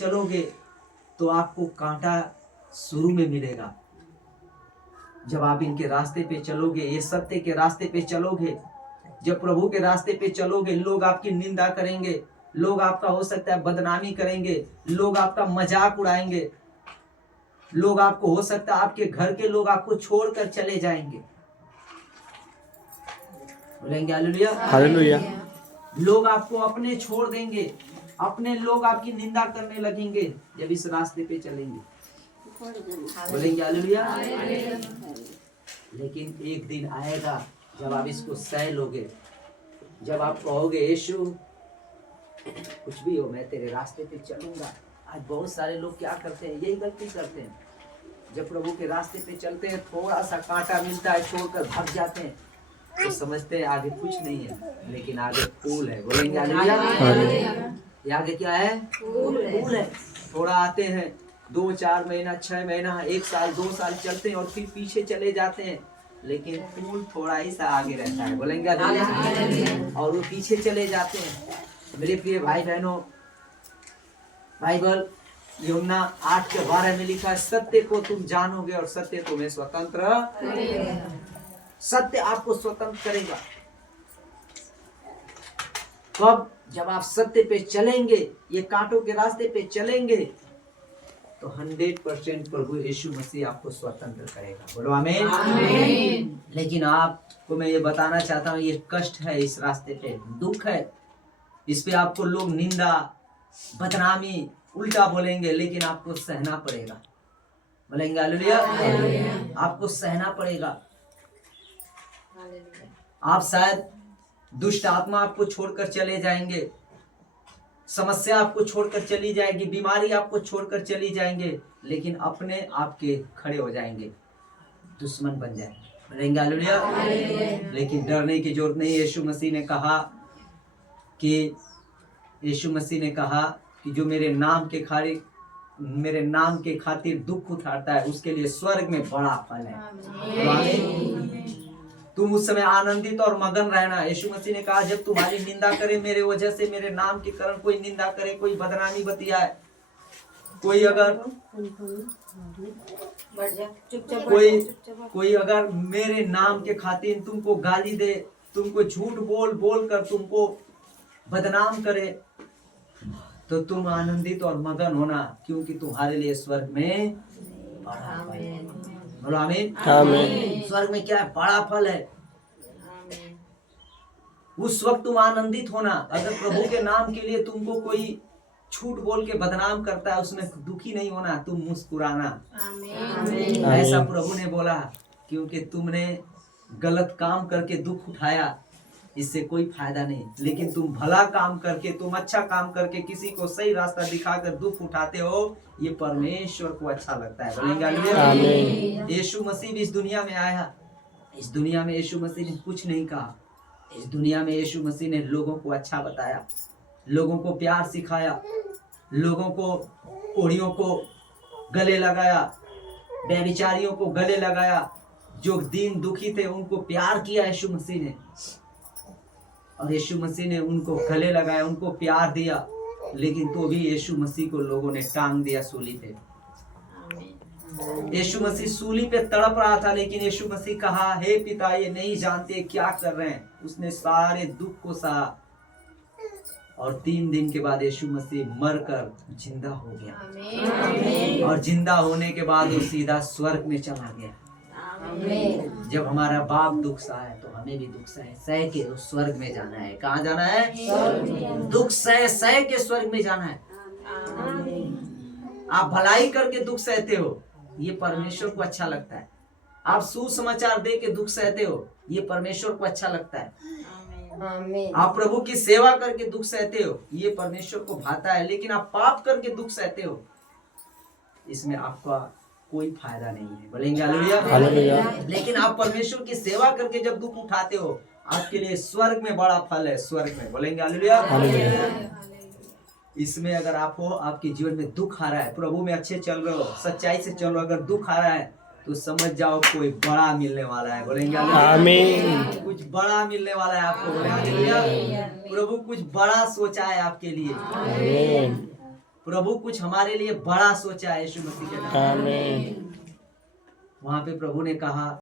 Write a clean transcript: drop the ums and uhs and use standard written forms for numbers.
चलोगे तो आपको कांटा शुरू में मिलेगा। जब आप इनके रास्ते पे चलोगे, ये सत्य के रास्ते पे चलोगे, जब प्रभु के रास्ते पे चलोगे, लोग आपकी निंदा करेंगे, लोग आपका हो सकता है बदनामी करेंगे, लोग आपका मजाक उड़ाएंगे, लोग आपको हो सकता है आपके घर के लोग आपको छोड़कर चले जाएंगे। बोलेंगे हालेलुया, हालेलुया। लोग आपको अपने छोड़ देंगे, अपने लोग आपकी निंदा करने लगेंगे जब इस रास्ते पे चलेंगे। बोलेंगे हालेलुया। लेकिन एक दिन आएगा जब आप इसको सह लोगे, जब आप कहोगे यीशु कुछ भी हो मैं तेरे रास्ते पे चलूंगा। आज बहुत सारे लोग क्या करते हैं, यही गलती करते हैं, जब प्रभु के रास्ते पे चलते हैं थोड़ा सा कांटा मिलता है छोड़कर भाग जाते हैं, तो समझते हैं आगे कुछ नहीं है, लेकिन आगे फूल है। बोलेंगे हालेलुया। ये आगे क्या है? फूल है। थोड़ा आते हैं 2-4 महीना 6 महीना 1 साल 2 साल चलते हैं और फिर पीछे चले जाते हैं, लेकिन फूल थोड़ा ही सा आगे रहता है। बोलेंगे हालेलुया। और वो पीछे चले जाते हैं। मेरे प्रिय भाई बहनों, बाइबल यूहन्ना 8:12 में लिखा है, सत्य को तुम जानोगे और सत्य तुम्हें स्वतंत्र करेगा। सत्य आपको स्वतंत्र करेगा। कब? जब आप सत्य पे चलेंगे, ये कांटों के रास्ते पे चलेंगे, तो 100% प्रभु यीशु मसीह आपको स्वतंत्र करेगा। बोलो आमीन। लेकिन आपको मैं ये बताना चाहता हूँ, ये कष्ट है, इस रास्ते पे दुख है, इस पे आपको लोग निंदा बदनामी उल्टा बोलेंगे, लेकिन आपको सहना पड़ेगा। बोलेंगे हालेलुया। आपको सहना पड़ेगा। आप शायद दुष्ट आत्मा आपको छोड़कर चले जाएंगे, समस्या आपको छोड़कर चली जाएगी, बीमारी आपको छोड़कर चली जाएंगे, लेकिन अपने आपके खड़े हो जाएंगे, दुश्मन बन जाएंगे। बोलेंगे हालेलुया। लेकिन डरने की जरूरत नहीं। यीशु मसीह ने कहा कि जो मेरे नाम के खातिर दुख उठाता है उसके लिए स्वर्ग में बड़ा फल है। तुम उस समय आनंदित और मगन रहना। यीशु मसीह ने कहा जब तुम्हारी निंदा करे मेरे वजह से, मेरे नाम के कारण कोई निंदा करे, कोई बदनामी बतियाए, कोई अगर मेरे नाम के खातिर तुमको गाली दे, तुमको झूठ बोल कर तुमको बदनाम करे, तो तुम आनंदित और मगन होना, क्योंकि तुम्हारे लिए स्वर्ग में बड़ा फल है। बोलो आमीन। स्वर्ग में क्या है? बड़ा फल है। उस वक्त तुम आनंदित होना। अगर प्रभु के नाम के लिए तुमको कोई झूठ बोल के बदनाम करता है, उसमें दुखी नहीं होना, तुम मुस्कुराना। ऐसा प्रभु ने बोला, क्योंकि तुमने गलत काम करके दुख उठाया, इससे कोई फायदा नहीं। लेकिन तुम भला काम करके, तुम अच्छा काम करके किसी को सही रास्ता दिखाकर दुख उठाते हो, ये परमेश्वर को अच्छा लगता है। बोलेंगे हालेलुया। यीशु मसीह भी इस दुनिया में आया। इस दुनिया में यीशु मसीह ने कुछ नहीं कहा। इस दुनिया में यीशु मसीह ने लोगों को अच्छा बताया, लोगों को प्यार सिखाया, लोगों को कोढ़ियों को गले लगाया, व्यभिचारियों को गले लगाया, जो दीन दुखी थे उनको प्यार किया यीशु मसीह ने। और यीशु मसीह ने उनको गले लगाया, उनको प्यार दिया, लेकिन तो भी यीशु मसीह को लोगों ने टांग दिया सूली पे। यीशु मसीह सूली पे तड़प रहा था, लेकिन यीशु मसीह कहा, हे पिता ये नहीं जानते क्या कर रहे हैं। उसने सारे दुख को सहा और 3 दिन के बाद यीशु मसीह मरकर जिंदा हो गया। और जिंदा होने के बाद वो सीधा स्वर्ग में चला गया। जब हमारा बाप दुख सहा है तो हमें भी दुख सह के उस स्वर्ग में जाना है। कहाँ जाना है? दुख सह के स्वर्ग में जाना है। आप भलाई करके दुख सहते हो, ये परमेश्वर को अच्छा लगता है। आप सुसमाचार दे के दुख सहते हो, ये परमेश्वर को अच्छा लगता है। आप प्रभु की सेवा करके दुख सहते हो, ये परमेश्वर को भाता है। लेकिन आप पाप करके दुख सहते हो, इसमें आपका कोई फायदा नहीं है। बोलेंगे हालेलुया। लेकिन आप परमेश्वर की सेवा करके जब दुख उठाते हो, आपके लिए स्वर्ग में बड़ा फल है, स्वर्ग में। बोलेंगे हालेलुया। इसमें अगर आप हो, आपके जीवन में दुख आ रहा है, प्रभु में अच्छे चल रहे हो, सच्चाई से चल रहे हो, अगर दुख आ रहा है तो समझ जाओ कोई बड़ा मिलने वाला है। बोलेंगे आमीन। कुछ बड़ा मिलने वाला है आपको। बोलेंगे हालेलुया। प्रभु कुछ बड़ा सोचा है आपके लिए। प्रभु कुछ हमारे लिए बड़ा सोचा है यीशु मसीह के नाम। आमीन। वहां पे प्रभु ने कहा